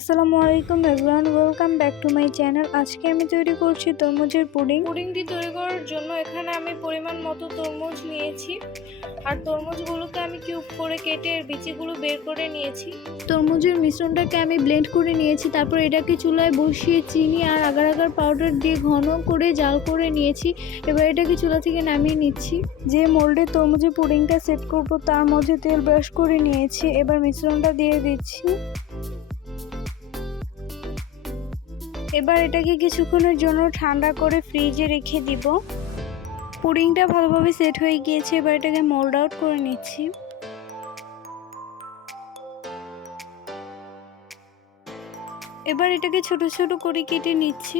আসসালামু আলাইকুম everyone, welcome back to my channel. আজকে আমি তৈরি করছি তরমুজের পুডিংটি তৈরি করার জন্য এখানে আমি পরিমাণ মতো তরমুজ নিয়েছি আর তরমুজগুলোকে আমি কিউব করে কেটে এর বিচিগুলো বের করে নিয়েছি। তরমুজের মিশ্রণটাকে আমি ব্লেন্ড করে নিয়েছি, তারপর এটাকে চুলায় বসিয়ে চিনি আর আগার আগার পাউডার দিয়ে ঘন করে জাল করে নিয়েছি। এবার এটাকে চুলা থেকে নামিয়ে নিচ্ছি। যে মোল্ডে তরমুজের পুডিংটা সেট করব তার মধ্যে তেল ব্রাশ করে নিয়েছি। এবার মিশ্রণটা দিয়ে দিচ্ছি। এবার এটাকে কিছুক্ষণের জন্য ঠান্ডা করে ফ্রিজে রেখে দিব। পুডিংটা ভালোভাবে সেট হয়ে গিয়েছে, এবার এটাকে মোল্ড আউট করে নিচ্ছি। এবার এটাকে ছোট ছোট করে কেটে নিচ্ছি।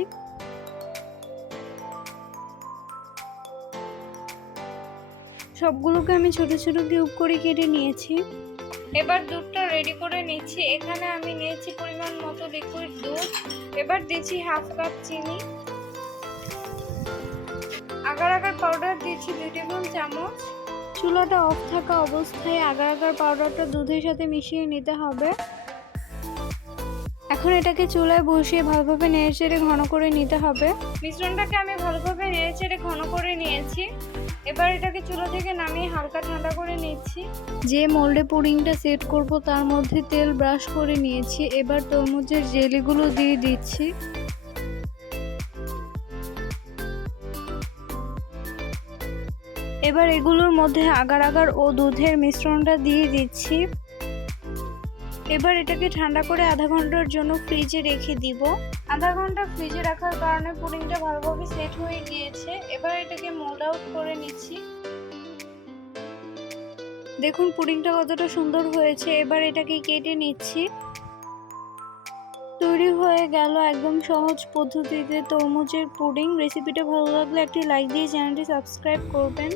সবগুলোকে আমি ছোট ছোট কিউব করে কেটে নিয়েছি। এবার দুধটা রেডি করে নিচ্ছি। এখানে আমি নিয়েছি পরিমাণ মতো লিকুইড দুধ। এবার দিচ্ছি হাফ কাপ চিনি, আগার আগার পাউডার দিচ্ছি 2 টেবিল চামচ। চুলাটা অফ থাকা অবস্থায় আগার আগার পাউডারটা দুধের সাথে মিশিয়ে নিতে হবে। এখন এটাকে চুলায় বসিয়ে ভালোভাবে নেড়েচেড়ে ঘন করে নিতে হবে। মিশ্রণটাকে আমি ভালোভাবে নেড়েচেড়ে ঘন করে নিয়েছি। এবার এটাকে চুলা থেকে নামিয়ে হালকা ঠান্ডা করে নিচ্ছি। যে মোল্ডে পুডিংটা সেট করব তার মধ্যে তেল ব্রাশ করে নিয়েছি। এবার তরমুজের জেলিগুলো দিয়ে দিচ্ছি। এবার এগুলোর মধ্যে আগার আগার ও দুধের মিশ্রণটা দিয়ে দিচ্ছি। এবার এটাকে ঠান্ডা করে আধা ঘন্টার জন্য ফ্রিজে রেখে দিব। আধা ঘন্টা ফ্রিজে রাখার কারণে পুডিংটা ভালোভাবে সেট হয়ে গিয়েছে। এবার এটাকে মোল্ড আউট করে নিচ্ছি। দেখুন পুডিংটা কতটা সুন্দর হয়েছে। এবার এটাকে কেটে নিচ্ছি। তৈরি হয়ে গেল একদম সহজ পদ্ধতিতে তরমুজের পুডিং। রেসিপিটা ভালো লাগলে একটি লাইক দিয়ে চ্যানেলটি সাবস্ক্রাইব করবেন।